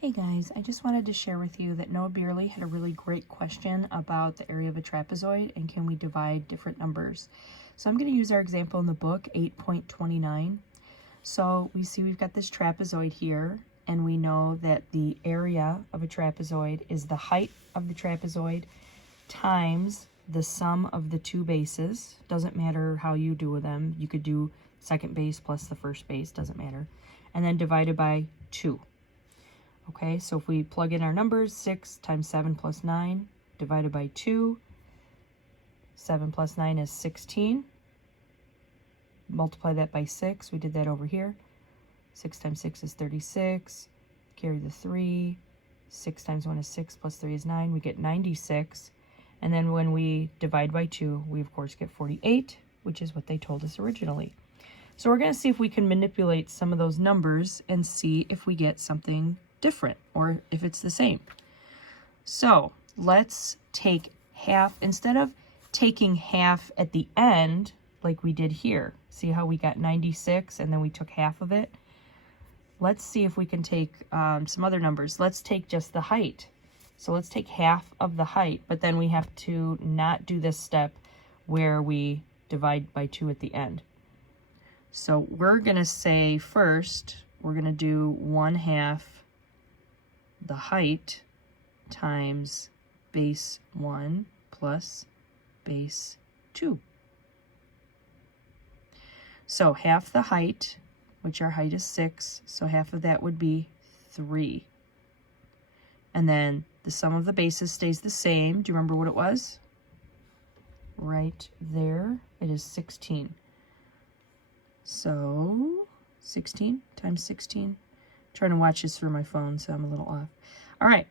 Hey guys, I just wanted to share with you that Noah Beerley had a really great question about the area of a trapezoid and can we divide different numbers. So I'm going to use our example in the book, 8.29. So we see we've got this trapezoid here, and we know that the area of a trapezoid is the height of the trapezoid times the sum of the two bases. Doesn't matter how you do them. You could do second base plus the first base, doesn't matter. And then divided by 2. Okay, so if we plug in our numbers, 6 times 7 plus 9 divided by 2, 7 plus 9 is 16. Multiply that by 6, we did that over here. 6 times 6 is 36, carry the 3, 6 times 1 is 6, plus 3 is 9, we get 96. And then when we divide by 2, we of course get 48, which is what they told us originally. So we're going to see if we can manipulate some of those numbers and see if we get something different or if it's the same. So let's take half, instead of taking half at the end like we did here. See how we got 96 and then we took half of it? Let's see if we can take some other numbers. Let's take just the height. So let's take half of the height, but then we have to not do this step where we divide by 2 at the end. So we're going to say first, we're going to do 1/2 the height times base 1 plus base 2. So half the height, which our height is 6, so half of that would be 3. And then the sum of the bases stays the same. Do you remember what it was? Right there, it is 16. So 16 times 16. Trying to watch this through my phone, so I'm a little off. All right,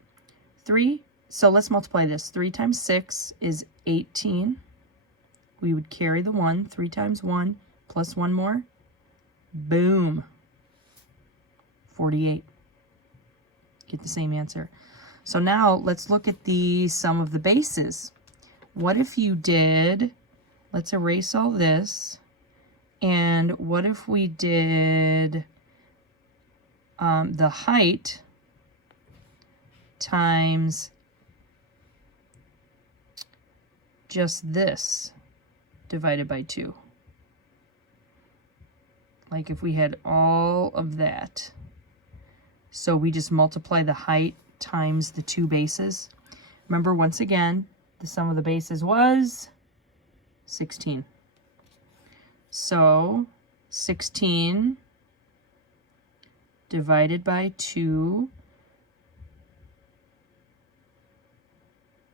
3. So let's multiply this. 3 times 6 is 18. We would carry the 1. 3 times 1 plus 1 more. Boom. 48. Get the same answer. So now let's look at the sum of the bases. What if you did, let's erase all this, and what if we did the height times just this divided by 2. Like if we had all of that. So we just multiply the height times the two bases. Remember, once again, the sum of the bases was 16. So 16 divided by 2,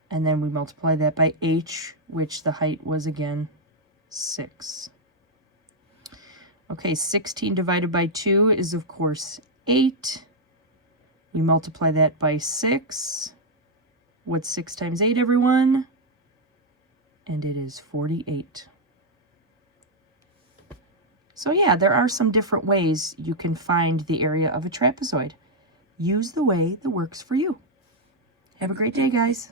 and then we multiply that by h, which the height was again 6. Okay, 16 divided by 2 is of course 8. We multiply that by 6. What's 6 times 8, everyone? And it is 48. So yeah, there are some different ways you can find the area of a trapezoid. Use the way that works for you. Have a great day, guys.